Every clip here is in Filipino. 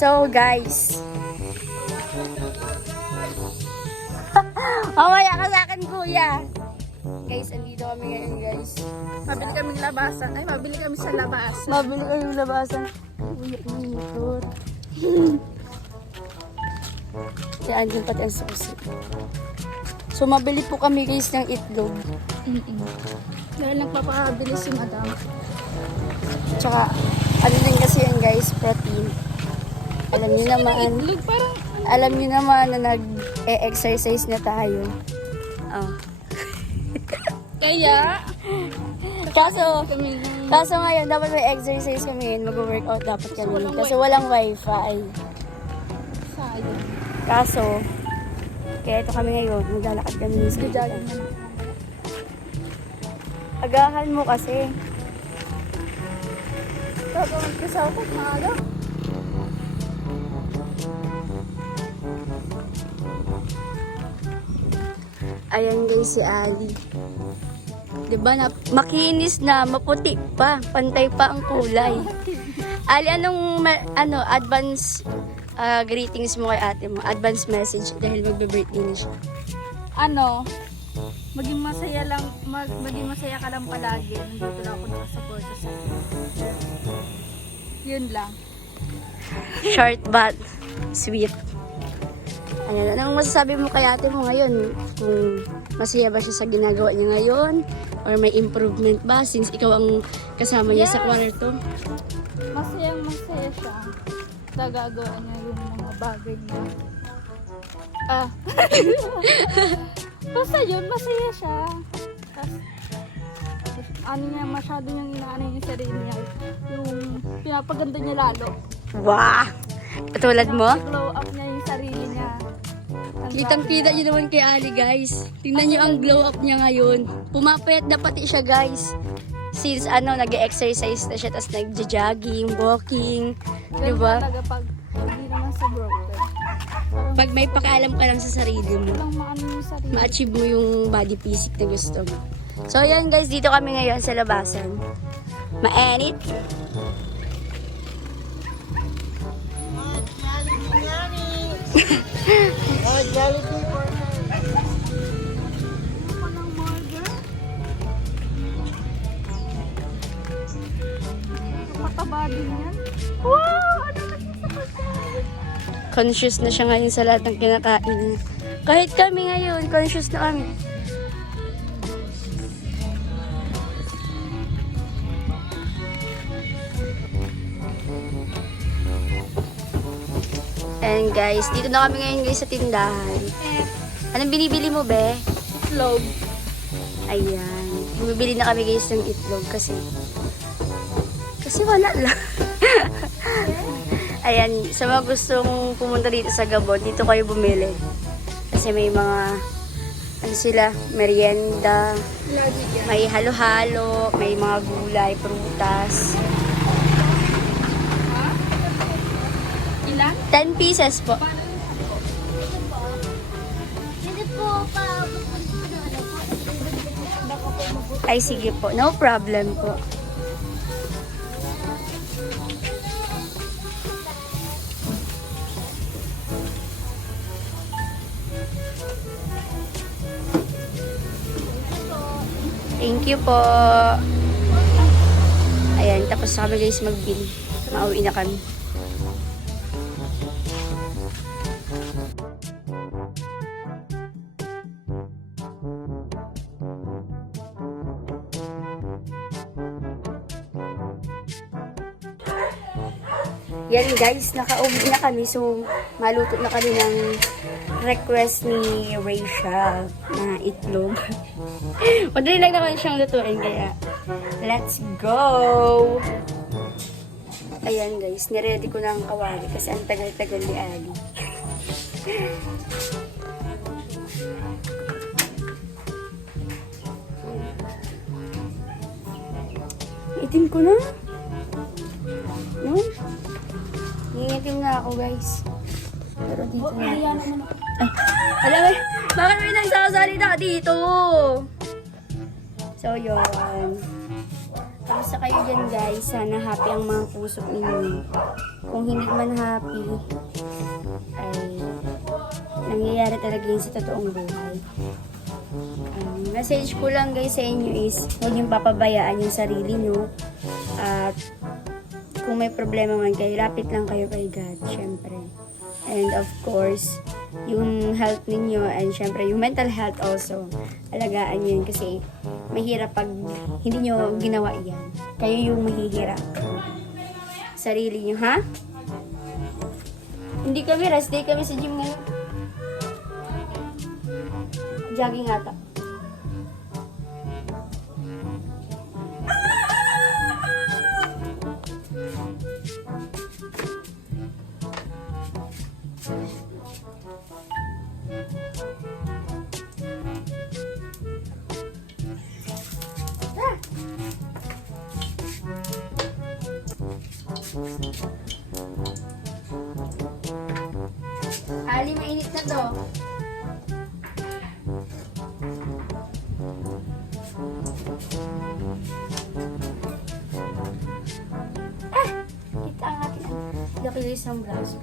So, guys. Mamaya ka sa akin, kuya. Guys, andito kami ngayon, guys. Mabili kami labasan. Ay, mabili kami sa labasan. Mabili kami ng labasan. Kuya, yung motor. Kaya andyan pati ang susi. So, mabili po kami, guys, ng itlog. Dahil nagpapakabili si madam. Tsaka, ano din kasi yan, guys, protein. Alam niyo naman. Itlog parang... Alam niyo naman na nag-e-exercise na tayo. Oh. Kaya... Kaso ngayon, dapat may exercise kami ngayon. Mag-workout dapat kami. Kasi walang wifi. Sayang. Kaso, kaya ito kami ngayon. Maglalakad kami sa Jogging gitna. naman. Agahan mo kasi. Gagawin ko sa ako maaga. Ayan guys si Ali. Diba na makinis na, maputi pa, pantay pa ang kulay. Ali, anong advance greetings mo kay ate mo? Advance message dahil magbe-birthday na siya. Ano? Maging masaya lang, maging masaya ka lang palagi. Nandito lang ako nakasuporta sa iyo. Yun lang. Short but sweet. Ayan, anong masasabi mo kay ate mo ngayon? Kung masaya ba siya sa ginagawa niya ngayon? Or may improvement ba since ikaw ang kasama niya sa kwarto? Masayang masaya siya. Nagagawa niya yung mga bagay niya. Basta yun, masaya siya. Tapos, ano niya, masyado niyang inaano yung sarili niya. Yung pinapaganda niya lalo. Wow! Katulad mo? Glow up niya yung sarili niya. Kitang-kita niyo naman kay Ali, guys. Tingnan niyo ang glow up niya ngayon. Pumapayat na pati siya, guys. Since nag-exercise na siya, tapos nag-jogging, walking. Diba? Talaga pag hindi naman sa broken. Pag may pakialam ka lang sa sarili mo, Lang maano yung sarili. ma-achieve mo yung body physique na gusto mo. So, yan guys. Dito kami ngayon sa labasan. Mainit. Mataba din yan. Wow! Ano na sa pagkain? Conscious na siya ngayon sa lahat ng kinakain niya. Kahit kami ngayon, conscious na kami. And guys, dito na kami ngayon guys sa tindahan. Anong binibili mo, be? Itlog. Ayan. Bumibili na kami guys ng itlog kasi wala lang. Ayan, sa mga gustong pumunta dito sa Gabon, dito kayo bumili. Kasi may mga, merienda, Lagi yan. may halo-halo, may mga gulay, prutas. Ilan? 10 pieces po. Ay, sige po. No problem po. Thank you po. Ayan, tapos kami guys mag-bill. Mauwi na kami. Yan guys, nakauwi na kami. So, maluto na kami ng request ni Rachel na itlog. Madali lang naman siyang lutuin, kaya let's go! Ayan guys, niready ko na ang kawali kasi ang tagal-tagal ni Ali. Itim ko na. No? Nangingitim na ako guys. Pero dito na. Ay, alam mo, bakit may nagsasalita dito? So, yun. Kamusta kayo dyan guys? Sana happy ang mga puso ninyo. kung hindi man happy, ay nangyayari talaga yun sa totoong buhay. Message ko lang guys sa inyo is, huwag niyong papabayaan yung sarili niyo. At kung may problema man kayo, lapit lang kayo kay God, syempre. And of course, yung health ninyo and syempre yung mental health also, alagaan nyo yun kasi mahirap pag hindi nyo ginawa yan. Kayo yung mahihirap. Sarili nyo, ha? Hindi kami, rest day kami sa gym mo. Jogging ata. Ali, mainit na to. Kita ang akin. Nakilis ng blouse.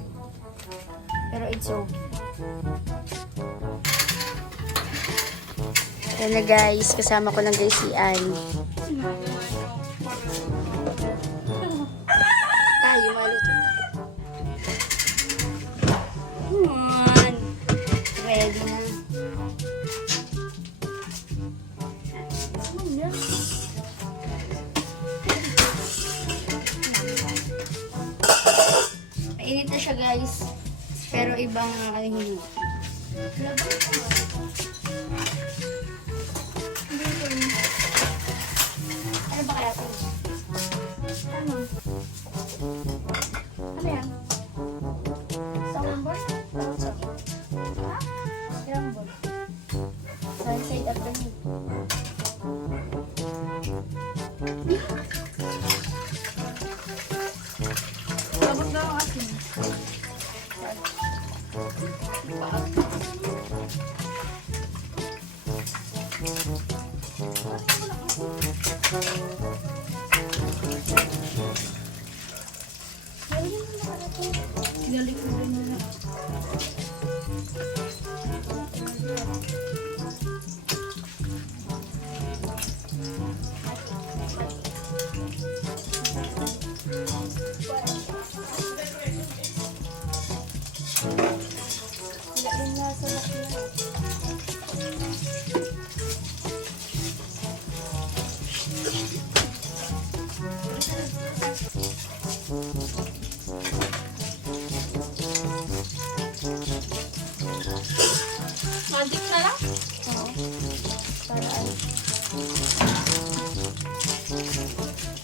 Pero it's okay. Ayan na guys, kasama ko lang guys si Ali. Tayo, maluto. Come on. Ready na. Mainit na siya guys. Pero ibang hindi. Ano ba kaya ito? Ano? Ano yan? Soundboard? Ha? Soundboard. Sunset afternoon. Labot daw ang asin. Galing ko rin na. Galing na sa bakla. Magic na lang? Oo. Para ano.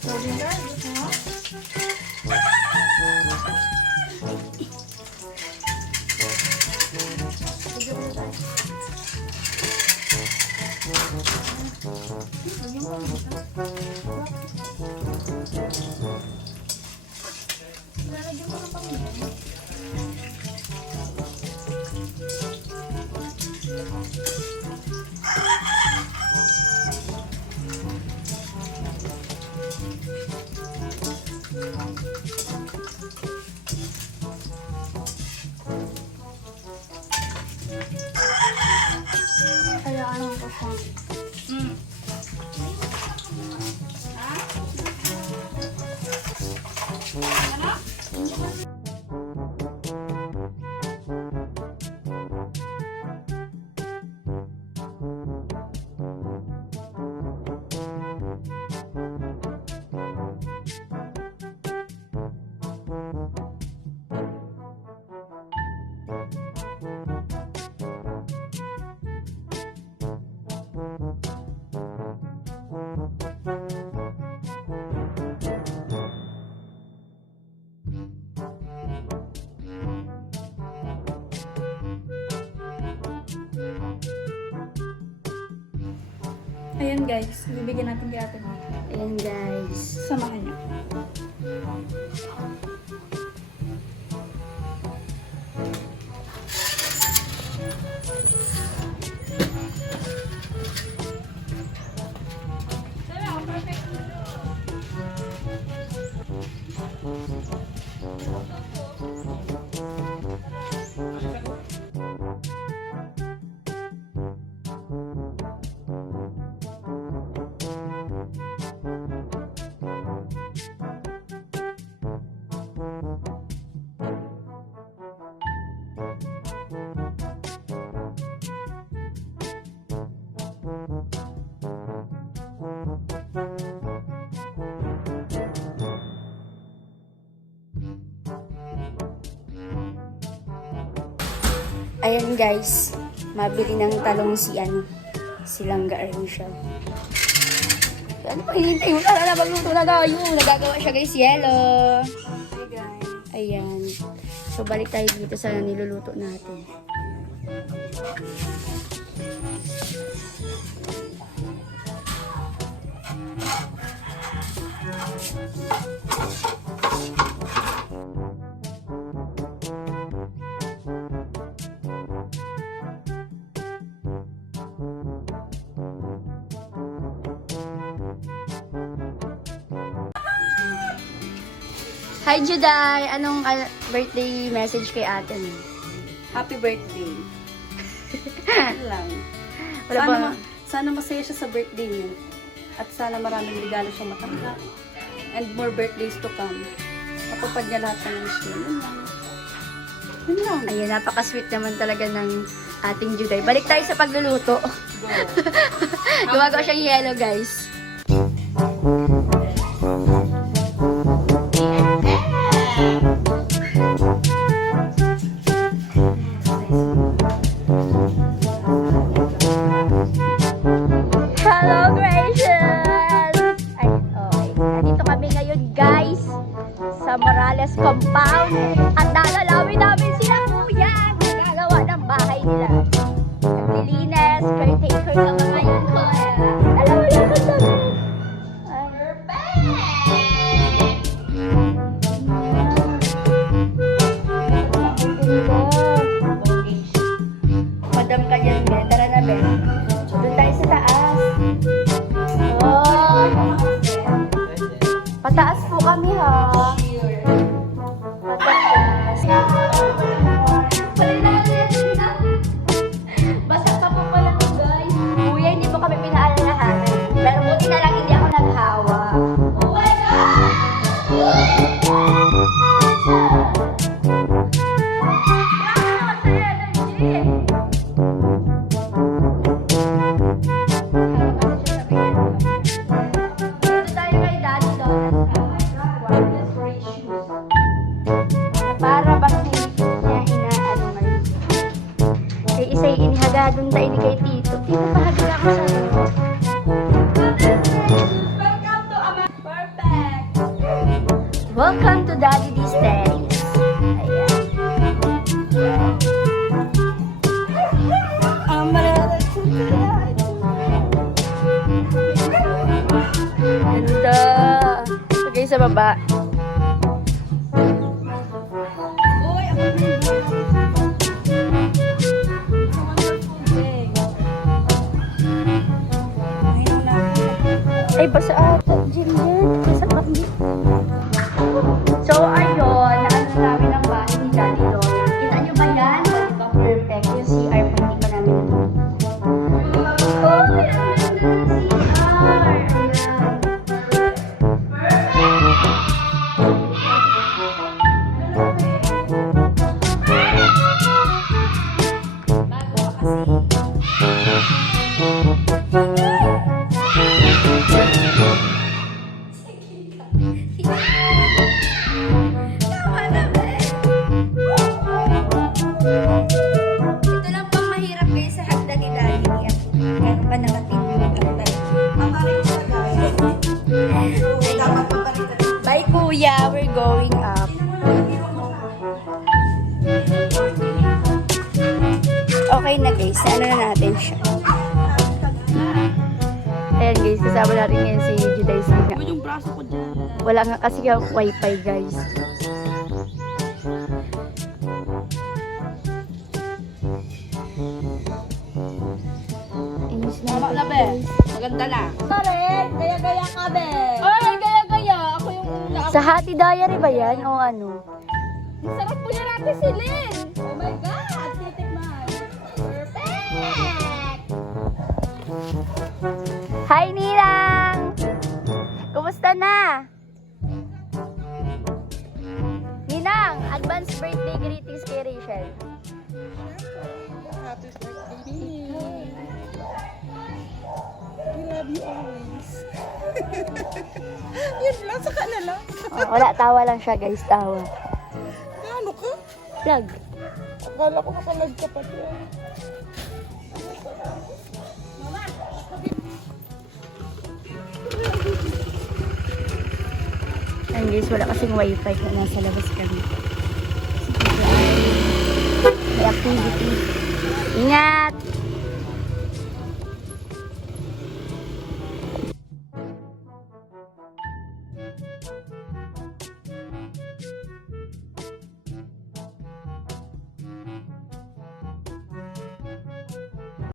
Sabi nga, gusto mo? Lalagyan mo ng pamilya. Kaya ano ko siya. Ayan guys, bibigyan natin kay Ate Mike. Ayan guys. Samahan niyo. Ayan guys, mabili ng talong si Langga Arisha. Ano pa hinihintay mo? Tara na, magluto na tayo. Nagagawa siya guys, yellow. Hi guys. Ayan. So, balik tayo dito sa niluluto natin. Hi, Juday! Anong birthday message kay ate mo? Happy birthday. Ano lang. Wala ba? Sana masaya siya sa birthday niya. At sana maraming regalo siyang matanggap. And more birthdays to come. Kapapad niya lahat ng wish niya. Yun lang. Yun lang. Ayan, napaka-sweet naman talaga ng ating Juday. Balik tayo sa pagluluto. Go. Gumagawa siyang yellow, guys. Hello, Gracious! Ay, okay. Nandito kami ngayon, guys, sa Morales Compound. At nalalawin namin sila, kuya! Gagawa ng bahay nila. Naglilinis, caretaker ka ba ngayon, kuya? Alam mo lang kung sabi. Madam ka dyan, be. Tara na, be. Doon tayo sa taas. Oh. Pataas po kami, ha. Pataas. Basta pa po pala to, guys. Kuya, hindi po kami pinaalalahan. Pero buti na lang hindi ako naghawa. Oh my God! Dito tayo kay Daddy Donut. Wireless for his shoes. Para bang niya inaano ngayon. Kay isa'y inihagadon tayo ni kay Tito. Tito, pahagad ako sa Welcome to Daddy These Days. Ganda. Lagay sa baba. Uy, ako na yun. It's a wonderful day. Ayun na. Ay, basa ata. Jim yan. Basa kami. So, ayun. Naano namin ang bahay ni Daddy Donut. Kita nyo ba yan? Di ba perfect? Yung CR pa hindi pa namin. Oh, may ang ganda ng CR. Bago pa kasi. Tama na, be. Ito lang pang mahirap guys sa hagdan ni Daddy niya. Meron pa nakatingin ng hagdan. Bye, kuya. We're going up. Okay na guys. Ano na natin siya. Ayan guys. Kasama natin ngayon si Juday Sina. Uy, yung braso ko dyan. Wala nga kasi yung wifi guys. Inis na Tama na, be. Maganda na. Karen, gaya-gaya ka, be. Ay, gaya-gaya. Ako yung una. Sa Hati Diary ba yan o ano? Ang sarap po yan natin si Lynn. Oh my God, titikman. Perfect! Hi Ninang! Kumusta na? Ninang, advance birthday greetings kay Rachel. Happy birthday. We love you always. Yun lang, saka na lang. Oh, wala, tawa lang siya guys, tawa. Ano ka? Vlog. Akala ko nakalag ka pa dyan. Ayun guys, wala kasing wifi kaya nasa labas kami. May activity. Ingat!